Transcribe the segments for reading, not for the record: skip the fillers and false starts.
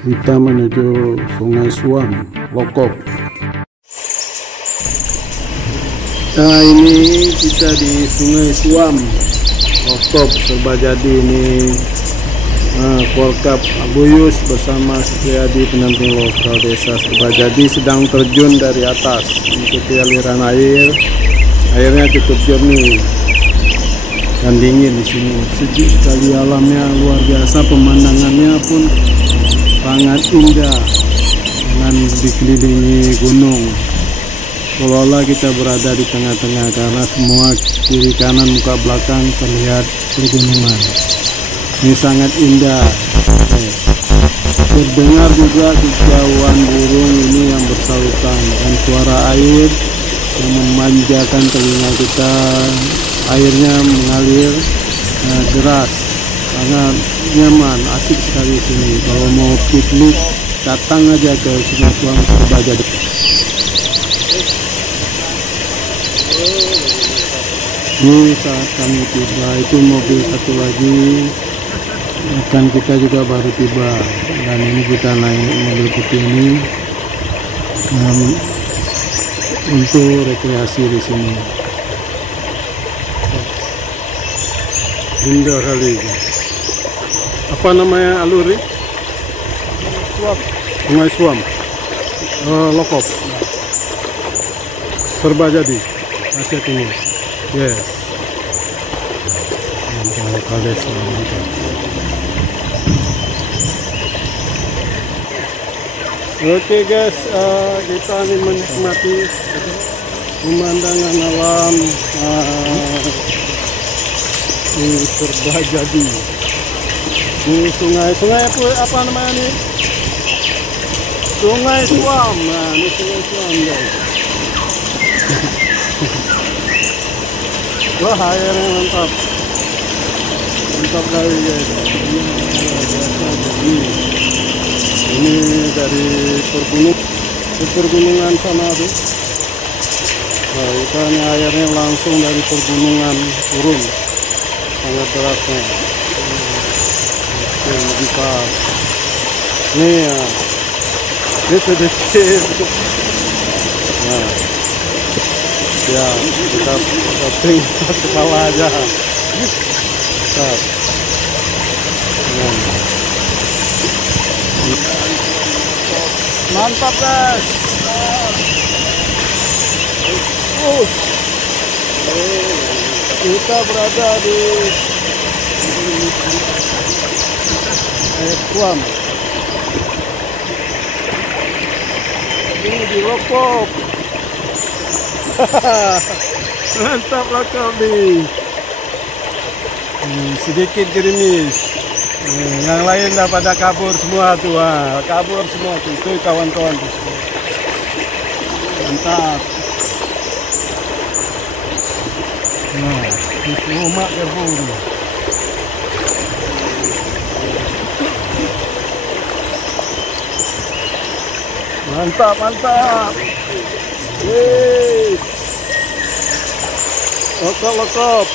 Kita menuju Sungai Suam, Lokop. Nah, ini kita di Sungai Suam, Lokop, Serbajadi. Ini Korkap Abuyus bersama Supriyadi, pendamping lokal desa Serbajadi, sedang terjun dari atas mengikuti aliran air. Airnya cukup jernih dan dingin di sini. Sejuk sekali alamnya, luar biasa. Pemandangannya pun sangat indah dengan dikelilingi gunung. Seolah-olah kita berada di tengah-tengah karena semua kiri kanan muka belakang terlihat pergunungan. Ini sangat indah. Terdengar juga kicauan burung ini yang bersautan dan suara air yang memanjakan telinga kita. Airnya mengalir deras, sangat nyaman, asik sekali di sini. Kalau mau piknik, datang aja ke Sungai Suam Serbajadi. Ini saat kami tiba, itu mobil satu lagi dan kita juga baru tiba, dan ini kita naik mobil putih ini untuk rekreasi di sini. Indah kali. Apa namanya alur ini? Sungai Suam, Lokop, Serbajadi, Aceh Timur. Yes. Lokal desa. Oke guys, kita ini menikmati pemandangan alam di Serbajadi. Ini sungai apa namanya nih? Sungai Suam. Nah, ini Sungai Suam guys. Wah, airnya mantap. Mantap kali guys. Ini dari pergunungan sana tuh. Nah, ikan airnya langsung dari pergunungan turun. Sangat derasnya. Lebih pas. Nih ya. Ini sedikit. Nah. Ya, kita setting kepala aja. Mantap guys. Kita berada di Suam. Ini di Lokop. Mantap Lokop nih. Sedikit gerimis. Yang lain dah pada kabur semua tuh. Kabur semua tuh. Itu kawan-kawan tuh. Mantap. Nah, ini semua kabur. Mantap, mantap. Yes. Lokop.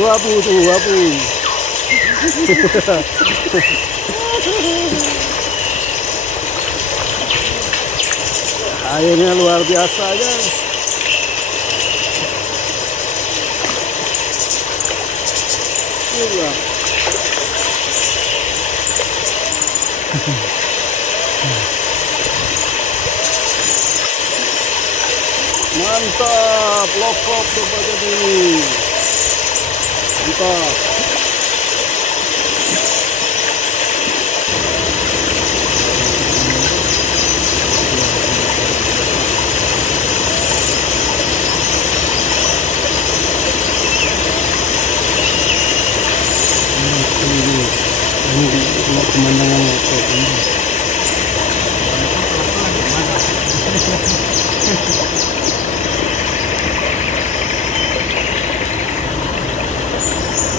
Abu. Airnya luar biasa guys. Mantap, Lokop Serbajadi. Mantap. Ini pemandangan Lokop ini.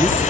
Hmm?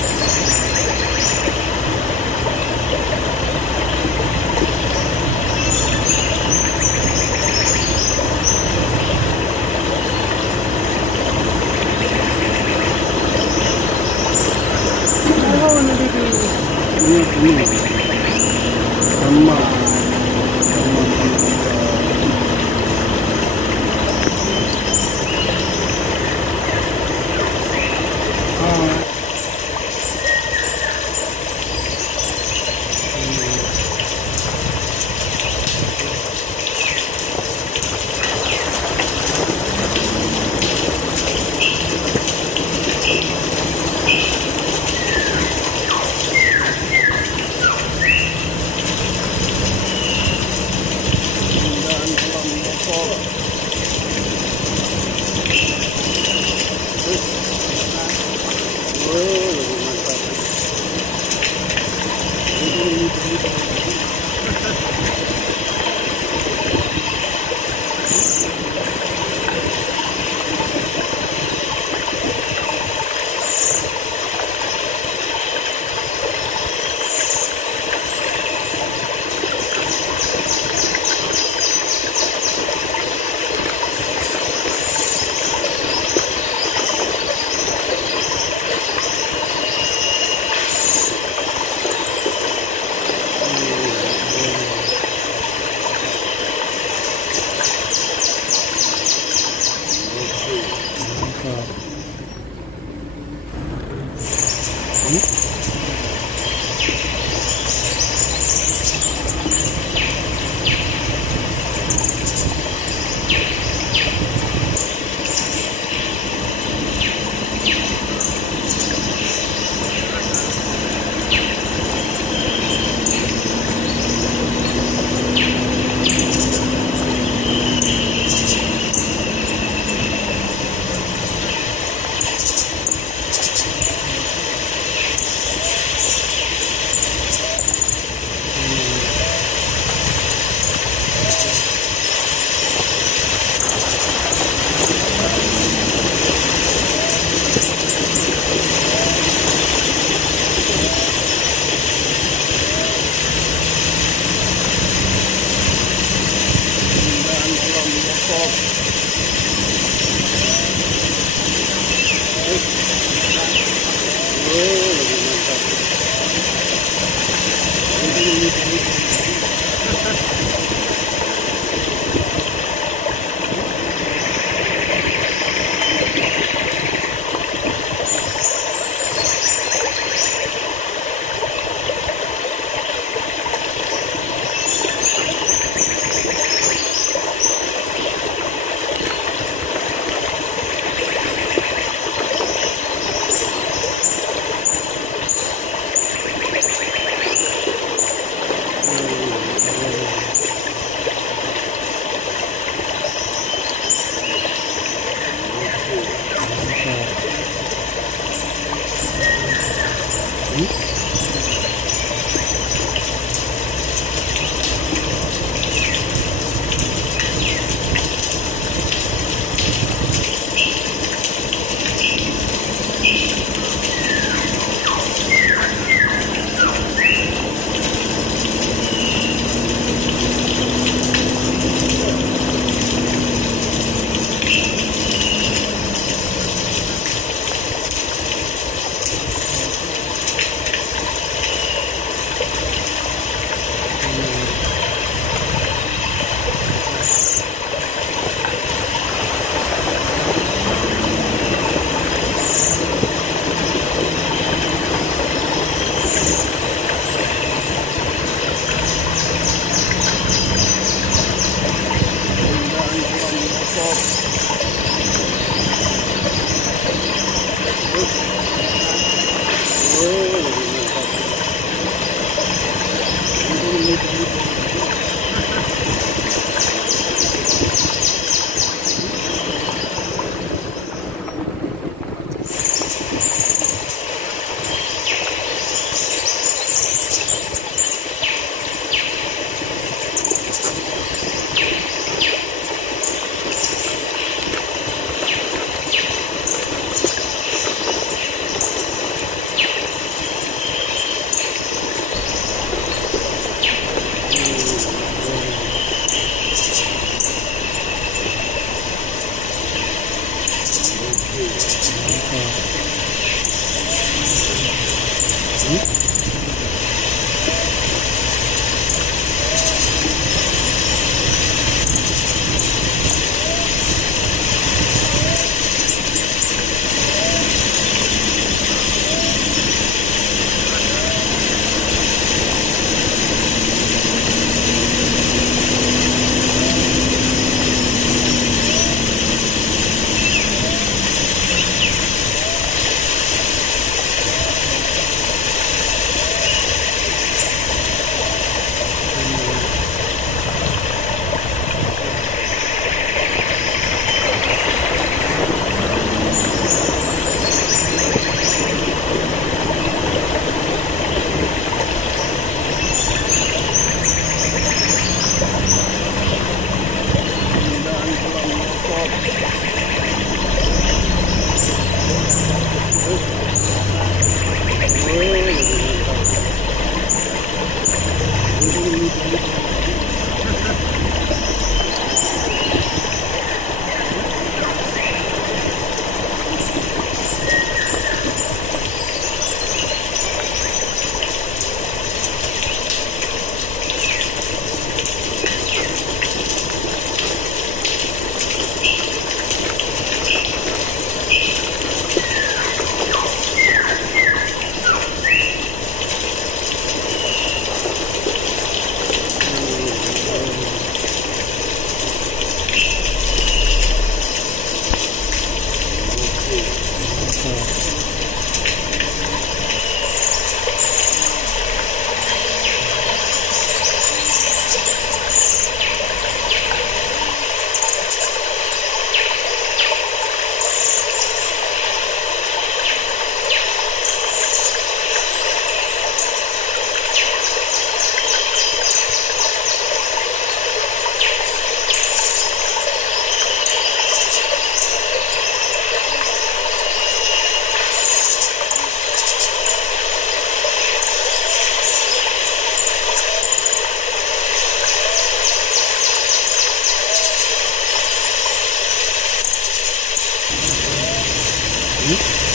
Hmm?